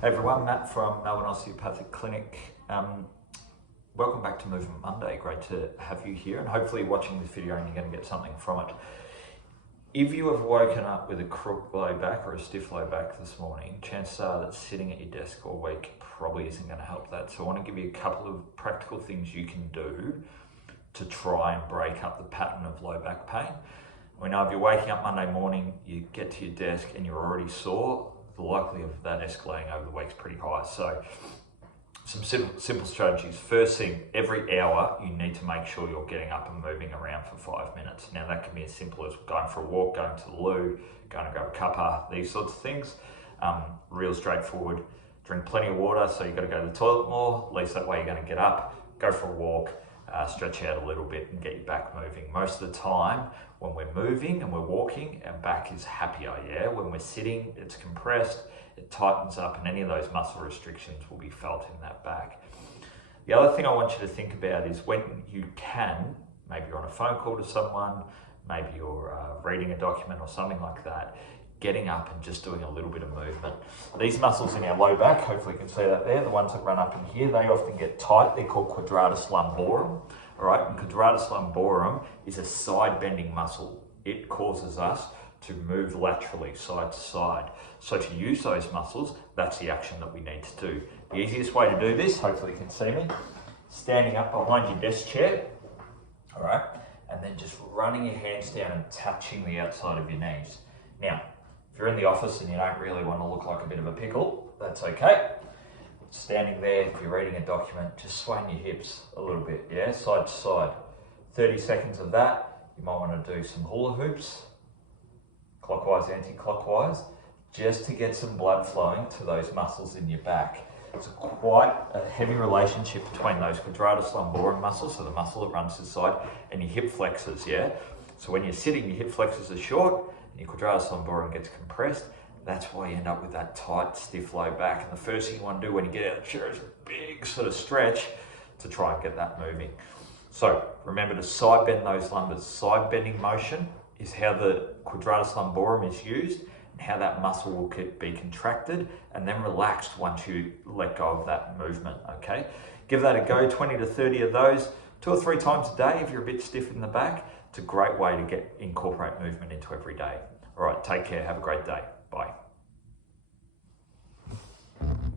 Hey everyone, Matt from Melbourne Osteopathic Clinic. Welcome back to Movement Monday. Great to have you here, and hopefully watching this video and you're going to get something from it. If you have woken up with a crook low back or a stiff low back this morning, chances are that sitting at your desk all week probably isn't going to help that. So I want to give you a couple of practical things you can do to try and break up the pattern of low back pain. We know if you're waking up Monday morning, you get to your desk and you're already sore, the likelihood of that escalating over the week is pretty high. So some simple strategies. First thing, every hour you need to make sure you're getting up and moving around for 5 minutes. Now that can be as simple as going for a walk, going to the loo, going to grab a cuppa, these sorts of things. Real straightforward. Drink plenty of water, so you've got to go to the toilet more, at least that way you're going to get up, go for a walk, stretch out a little bit and get your back moving. Most of the time when we're moving and we're walking, our back is happier, yeah? When we're sitting, it's compressed, it tightens up, and any of those muscle restrictions will be felt in that back. The other thing I want you to think about is when you can, maybe you're on a phone call to someone, maybe you're reading a document or something like that, getting up and just doing a little bit of movement. These muscles in our low back, hopefully you can see that there, the ones that run up in here, they often get tight. They're called quadratics lumborum. All right, and quadratics lumborum is a side bending muscle. It causes us to move laterally, side to side. So to use those muscles, that's the action that we need to do. The easiest way to do this, hopefully you can see me, standing up behind your desk chair, all right, and then just running your hands down and touching the outside of your knees. Now, if you're in the office and you don't really want to look like a bit of a pickle, that's okay. Standing there, if you're reading a document, just swaying your hips a little bit, yeah, side to side. 30 seconds of that. You might want to do some hula hoops, clockwise, anti-clockwise, just to get some blood flowing to those muscles in your back. It's quite a heavy relationship between those quadratics lumborum muscles, so the muscle that runs this side, and your hip flexors, yeah? So when you're sitting, your hip flexors are short, and your quadratics lumborum gets compressed. That's why you end up with that tight, stiff low back. And the first thing you want to do when you get out of the chair is a big sort of stretch to try and get that moving. So remember to side bend those lumbars. Side bending motion is how the quadratics lumborum is used and how that muscle will be contracted and then relaxed once you let go of that movement, okay? Give that a go, 20 to 30 of those, 2 or 3 times a day if you're a bit stiff in the back. It's a great way to incorporate movement into every day. All right, take care, have a great day. Bye.